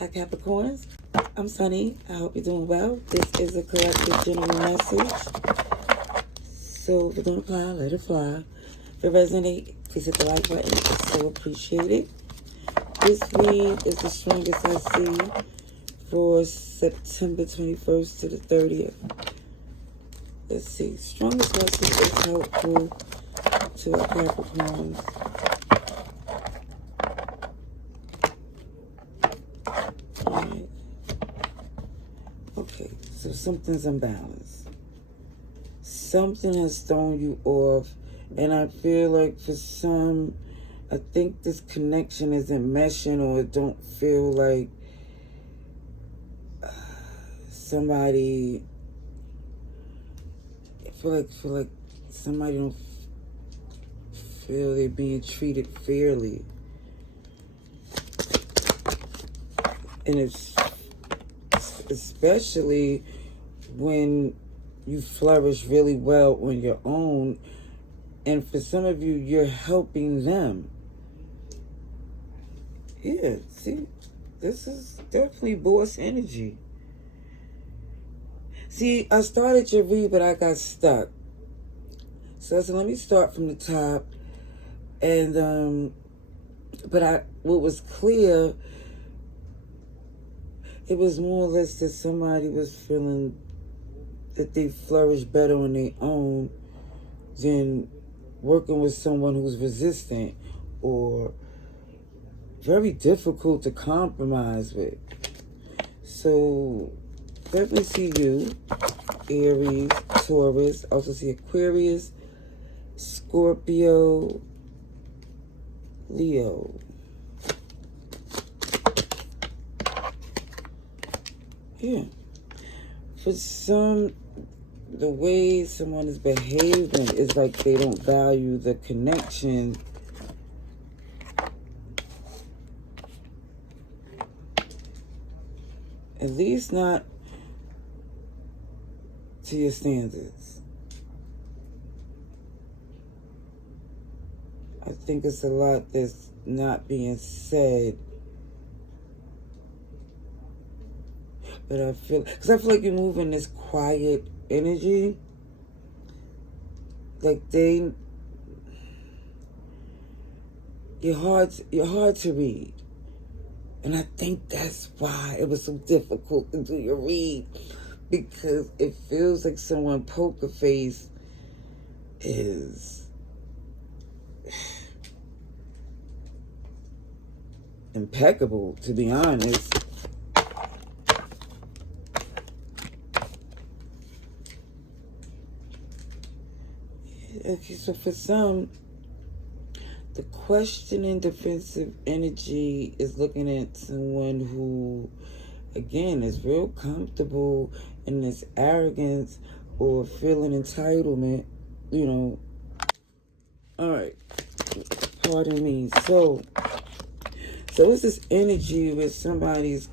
Hi Capricorns, I'm Sunny. I hope you're doing well. This is a collective general message. So if it don't apply, let it fly. If it resonates, please hit the like button. It's so appreciated. This read is the strongest I see for September 21st to the 30th. Let's see. Strongest message is helpful to our Capricorns. Alright. Okay, so something's imbalanced. Something has thrown you off, and I feel like for some, I think this connection isn't meshing, or it don't feel like somebody. I feel like somebody don't feel they're being treated fairly, and it's especially when you flourish really well on your own, and for some of you, you're helping them. Yeah, see, this is definitely boss energy. See, I started your read, but I got stuck. So I said, let me start from the top. And, what was clear, it was more or less that somebody was feeling that they flourish better on their own than working with someone who's resistant or very difficult to compromise with. So definitely see you, Aries, Taurus. I also see Aquarius, Scorpio, Leo. Yeah. For some, the way someone is behaving is like they don't value the connection. At least not to your standards. I think it's a lot that's not being said. But I feel like you move in this quiet energy. Like you're hard to read. And I think that's why it was so difficult to do your read. Because it feels like someone poker face is impeccable, to be honest. Okay, so for some, the questioning defensive energy is looking at someone who, again, is real comfortable in this arrogance or feeling entitlement, you know. All right, pardon me. So it's this energy where somebody's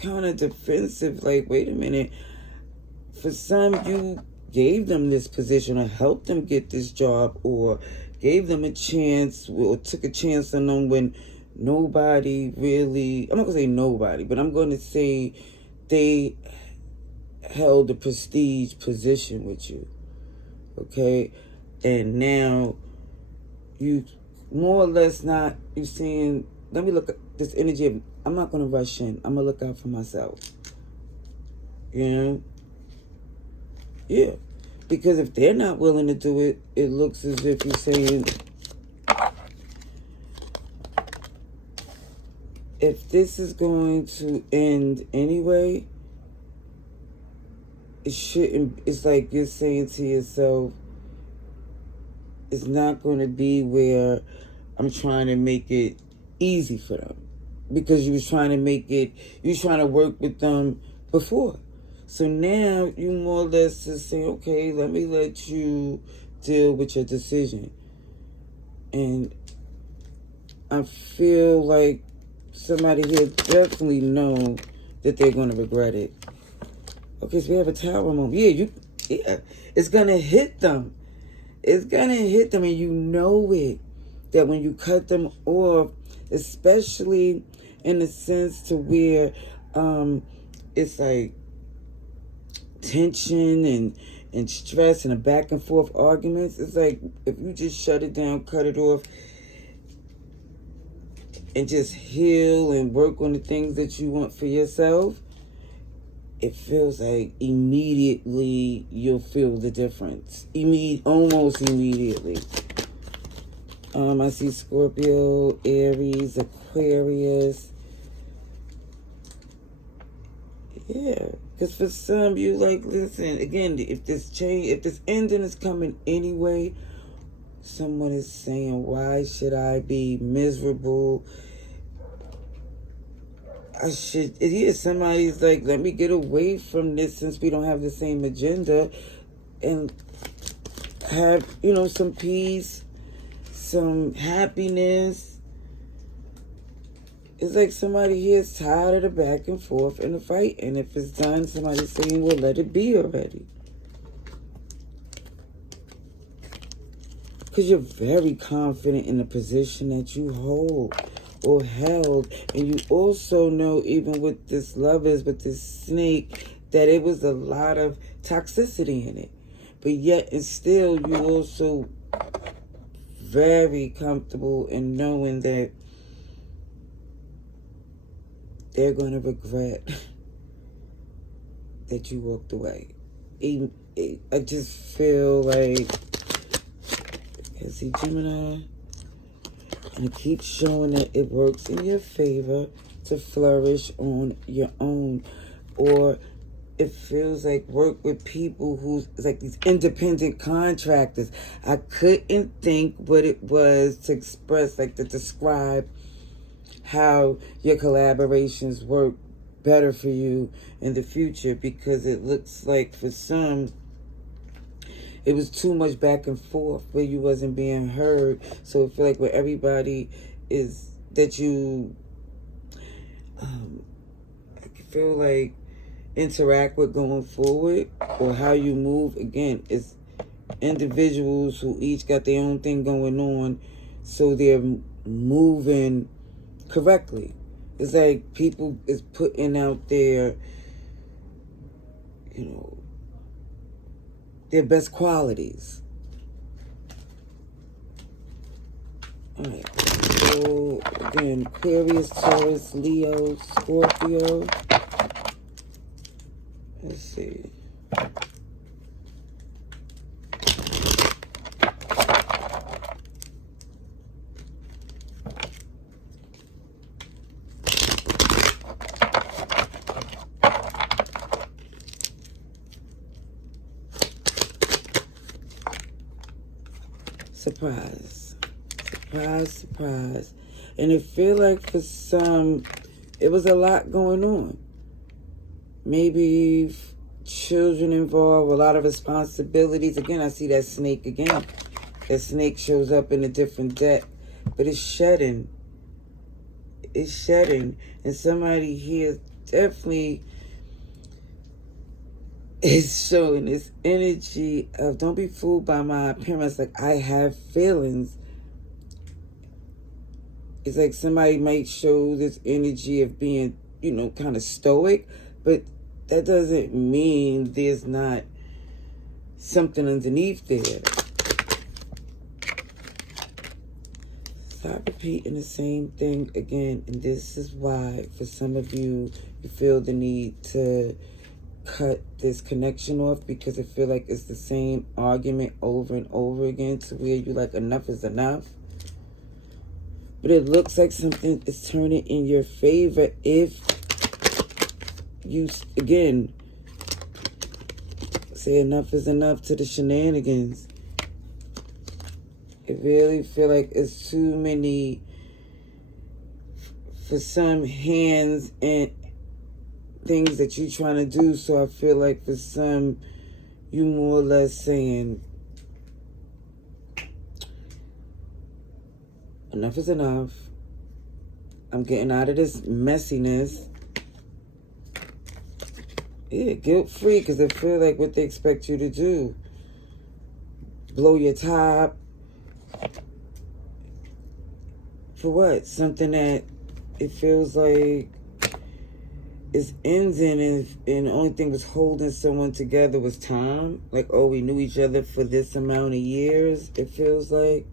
kind of defensive, like, wait a minute. For some, you gave them this position or helped them get this job or gave them a chance or took a chance on them when nobody really, I'm not going to say nobody, but I'm going to say they held a prestige position with you, okay? And now you more or less not, you saying, let me look at this energy of, I'm not going to rush in. I'm going to look out for myself. You know? Yeah, because if they're not willing to do it, it looks as if you're saying, if this is going to end anyway, it shouldn't. It's like you're saying to yourself, it's not going to be where I'm trying to make it easy for them. Because you was trying to work with them before. So now you more or less just say, okay, let me let you deal with your decision. And I feel like somebody here definitely know that they're going to regret it. Okay, so we have a tower moment. Yeah, it's going to hit them. It's going to hit them, and you know it. That when you cut them off, especially in a sense to where it's like tension and stress and a back and forth arguments. It's like if you just shut it down, cut it off, and just heal and work on the things that you want for yourself, it feels like immediately you'll feel the difference. Almost immediately. I see Scorpio, Aries, Aquarius. Yeah, because for some, you like, listen, again, if this ending is coming anyway, someone is saying, why should I be miserable? Somebody's like, let me get away from this since we don't have the same agenda and have, some peace, some happiness. It's like somebody here is tired of the back and forth and the fight. And if it's done, somebody's saying, well, let it be already. Because you're very confident in the position that you hold or held. And you also know, even with this Lovers, with this snake, that it was a lot of toxicity in it. But yet and still, you also very comfortable in knowing that they're going to regret that you walked away. I just feel like, I see Gemini, and it keeps showing that it works in your favor to flourish on your own. Or it feels like work with people who's like these independent contractors. I couldn't think what it was to express, like to describe how your collaborations work better for you in the future, because it looks like for some it was too much back and forth where you wasn't being heard. So I feel like where everybody is that you I feel like interact with going forward, or how you move, again, is individuals who each got their own thing going on, so they're moving correctly. It's like people is putting out their, their best qualities. All right. So again, Aquarius, Taurus, Leo, Scorpio. Let's see. Surprise. Surprise, surprise. And it feel like for some, it was a lot going on. Maybe children involved, a lot of responsibilities. Again, I see that snake again. That snake shows up in a different deck. But it's shedding. It's shedding. And somebody here definitely is showing this energy of, don't be fooled by my appearance. Like, I have feelings. It's like somebody might show this energy of being, kind of stoic. But that doesn't mean there's not something underneath there. Stop repeating the same thing again. And this is why, for some of you, you feel the need to cut this connection off, because I feel like it's the same argument over and over again, to where you like, enough is enough. But it looks like something is turning in your favor if you, again, say enough is enough to the shenanigans. I really feel like it's too many, for some, hands and things that you're trying to do. So I feel like for some, you more or less saying, enough is enough. I'm getting out of this messiness. Yeah, guilt-free, because I feel like what they expect you to do, blow your top. For what? Something that it feels like it's ending, and the only thing was holding someone together was time. Like, oh, we knew each other for this amount of years. It feels like,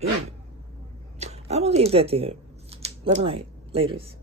yeah. I'm gonna leave that there. Love and light. Laters.